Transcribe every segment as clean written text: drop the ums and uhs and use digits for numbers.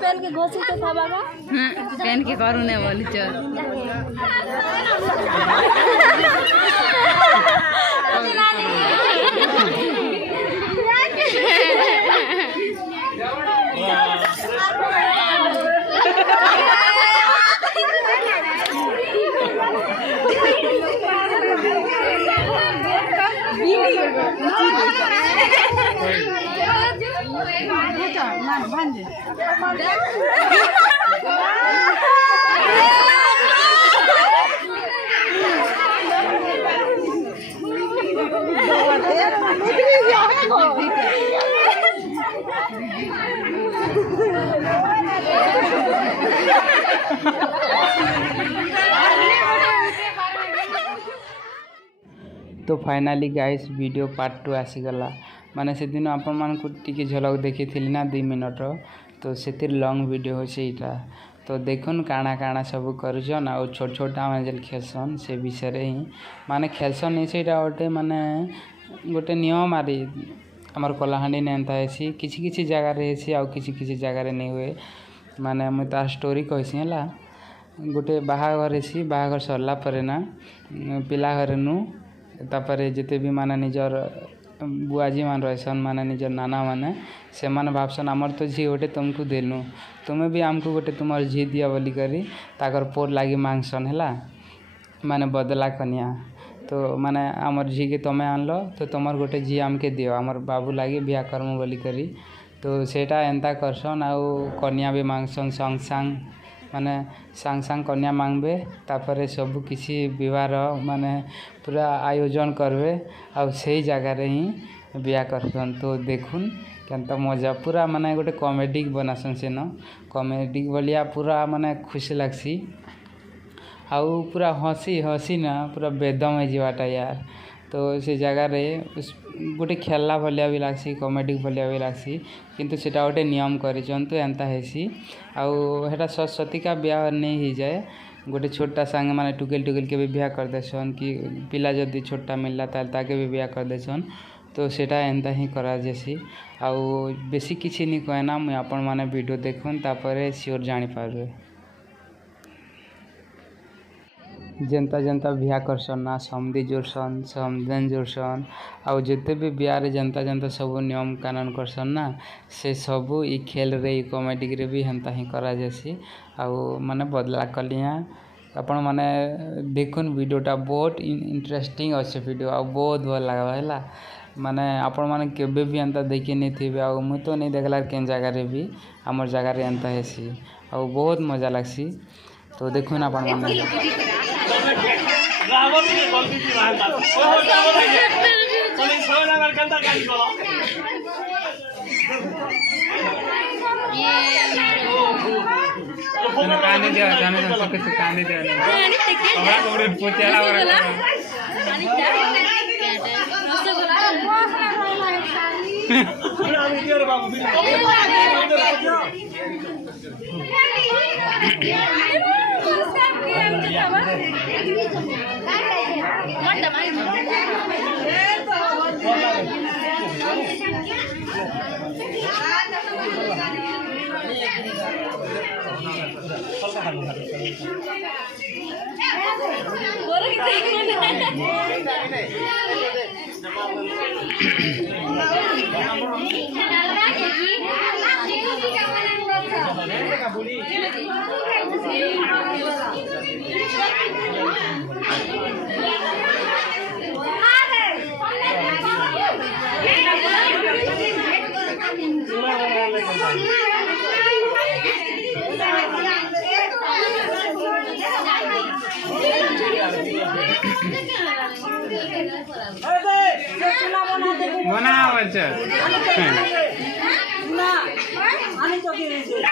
Pen के घोसी तो था बाबा पेन के करू ने बोली चल तो फाइनाली गाइस वीडियो पार्ट 2 आसीगला माने से दिन आपण मान को टिके झलक देखी थिली ना 2 मिनट तो से लॉन्ग वीडियो हो सेटा तो देखुन काना काना सब करछन आ छोट छोटा जेल खेलसन से विषय रे ही माने खेलसन नहीं सेटा गोटे माने गोटे नियम मारी हमर कलाहांडी ने एंता हेसी किछि किछि जगह रे हेसी आ किछि किछि जगह रे नहीं हुए माने म ता स्टोरी कहसी हला गोटे बाहाघर हेसी बाहाघर सरला परे ना पिला घर नु तापरे जिते भी माने निजर बुआजी मान रहसन माने निजर नाना माने से माने भावसन हमर तो झी गोटे तुमको देलु तुम्हें भी हमको गोटे तुमर झी दिया बोली करी ताकर पोर लागी मांगसन हला माने बदला कन्या तो माने हमर झी के तमे आनलो तो तुमर गोटे झी हमके दियो हमर बाबू लागी बिया करमु बोली करी तो सेटा एंता करसन आ कन्या भी मांगसन संग संग माने सांग सांग कन्या मांगबे तापरे सब किसी विवाह माने पूरा आयोजन करबे आ सही जगह रे ही बिया करसन तो देखुन केनता मजा पूरा माने गोटे कॉमेडी बनासन से न कॉमेडी बलिया पूरा माने खुशी लागसी आ पूरा हसी हसी ना पूरा बेदम है जीवाटा यार तो से जगह रे गोटे खेलला भलिया भी लागसी कॉमेडी भलिया भी लागसी किंतु सेटा गोटे नियम करिचन तो एंता हेसी आउ हेटा सरस्वती का ब्याह नहीं ही जाए गोटे छोटा संग माने टुकेल टुकेल के भी ब्याह कर देसन कि पिला जदी छोटा मिलला ताके भी ब्याह कर देसन तो सेटा एंता ही करा जेसी आउ बेसी किछि नि कहना मैं आपण माने वीडियो देखुन तापरे श्योर जानि पारबे जनता जनता बिहा करसन ना समधी जोड़सन समधन जोड़सन आउ जिते भी बिहार जनता जनता सब नियम कानून करसन ना से सब ई खेल रे ई कॉमेडी रे भी हेंता ही करा जेसी आउ माने बदला कलिया आपण माने देखुन वीडियोटा बहुत इंटरेस्टिंग अच्छे वीडियो आ बहुत भल लागबा हैला माने आपण माने केबे भी एंता देखि नहीं थिबे आ मु तो नहीं देखला केन जगह रे भी हमर जगह रे एंता हेसी आ बहुत मजा लागसी तो देखुन आपण माने रावण ने गलती की बात ओ रावण ने चले सोना कर कंटा गाड़ी चला ये काने दे जाने तो कुछ काने दे हमरा कोड़े पोचेला वाला पानी चाय रसगुल्ला हम इधर बाबू बना बच्चा सुना आने तो के सुना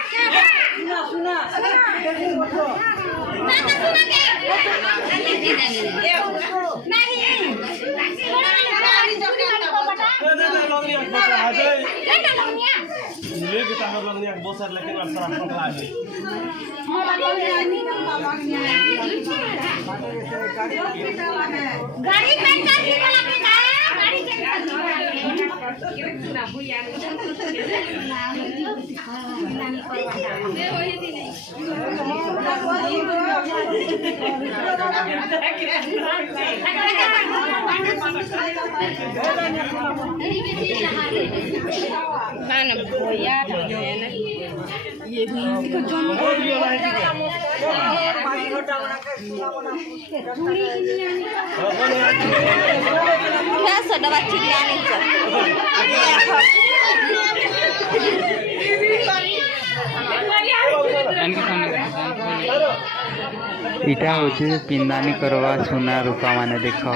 सुना देखो बोलो नहीं इटा होचे पिंदानी करवा सुना रूपा माने देखो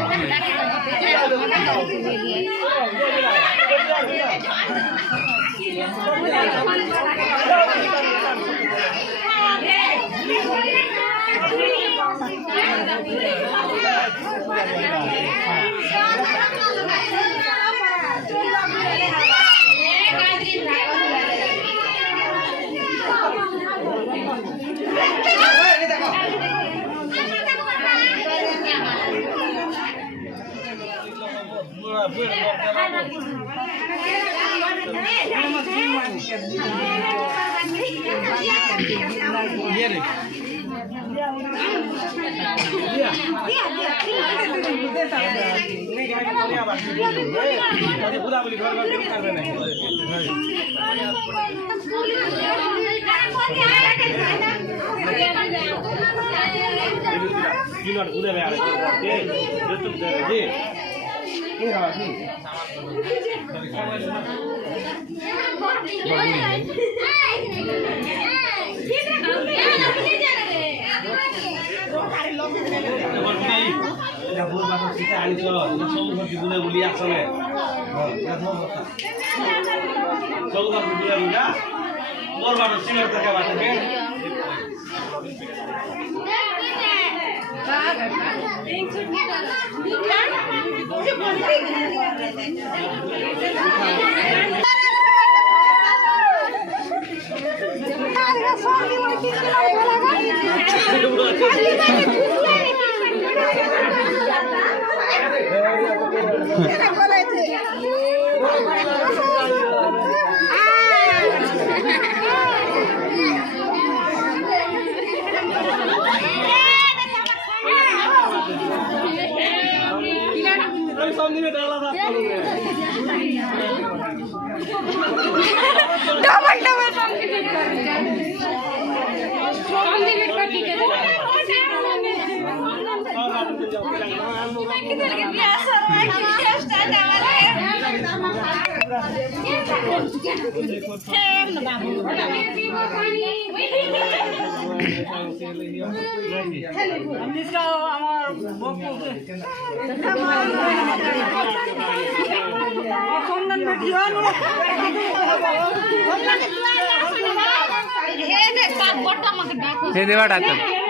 हे देवा टाकत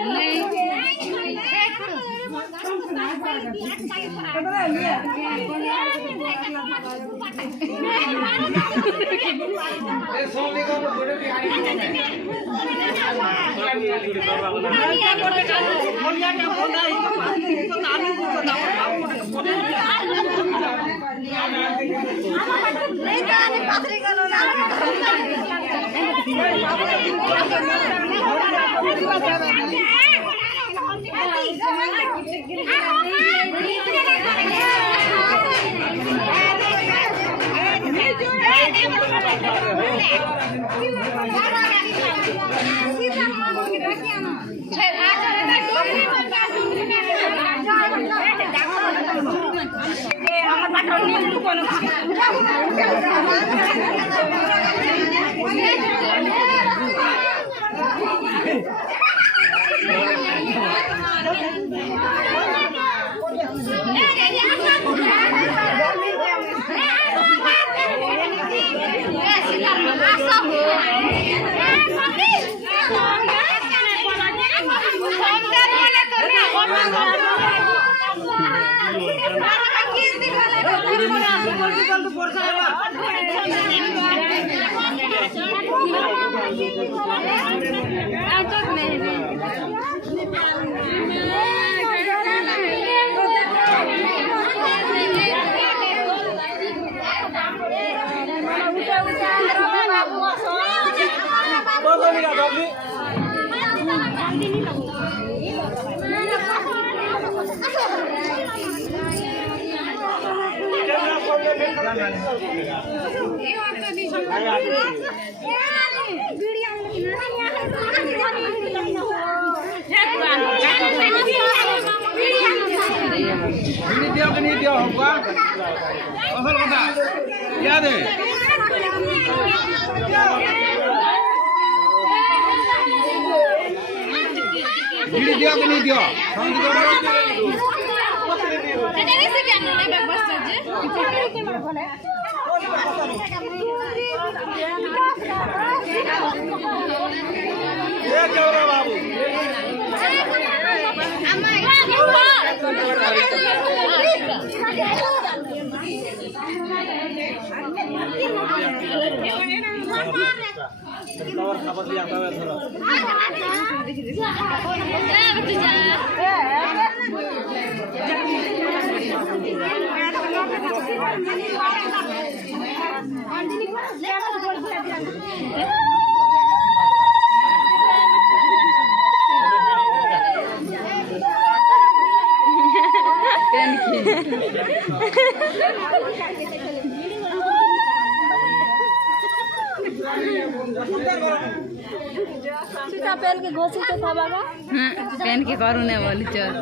सीता पहन के घोसी तो था बाबा पेन के करू ने बोली चल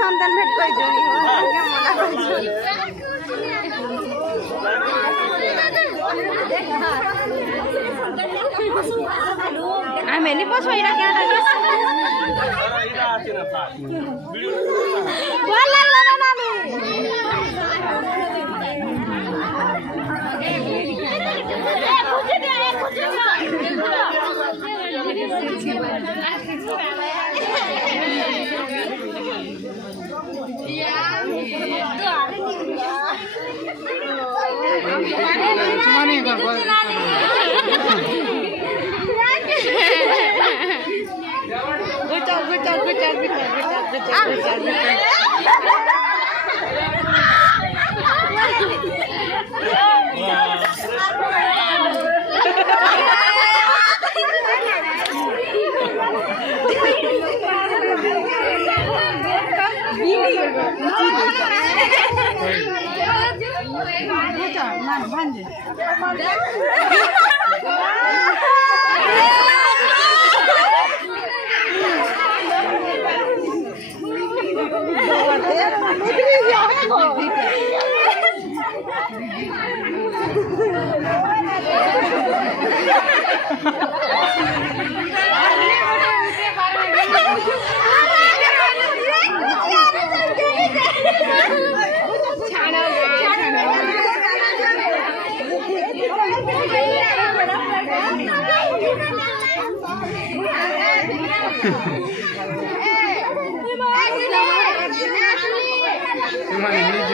সন্তান ভেট কইজনি আমি নি পছইরা কেন ভাল লাগলো না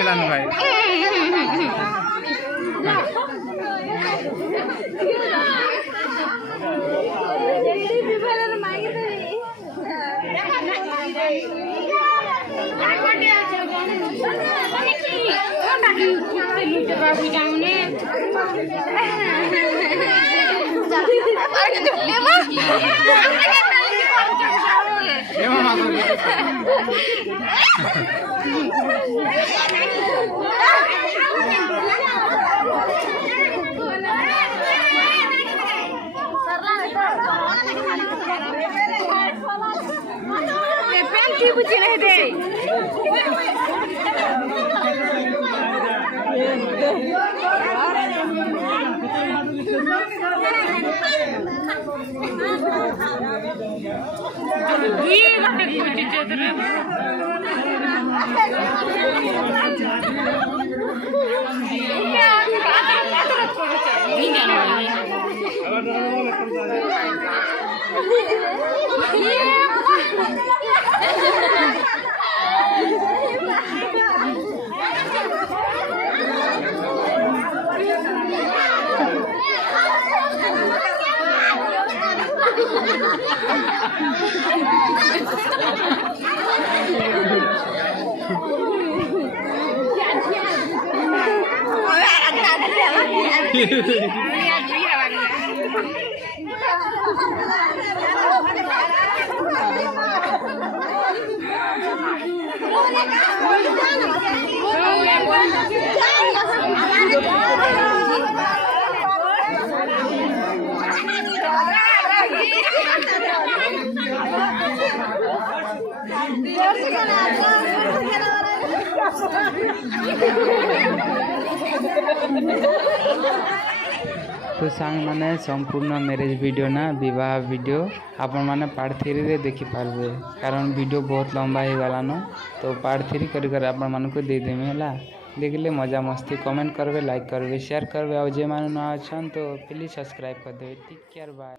নানি भाई तो सांग माने संपूर्ण मैरिज वीडियो ना विवाह वीडियो आपण माने पार्ट 3 रे देखि पारबे कारण वीडियो बहुत लंबा हो गलानो तो पार्ट 3 कर आपण मान को दे देमे हला देखले मजा मस्ती कमेंट करबे लाइक करबे शेयर करबे और जे माने न अछन तो प्लीज सब्सक्राइब कर देबे टेक केयर बाय।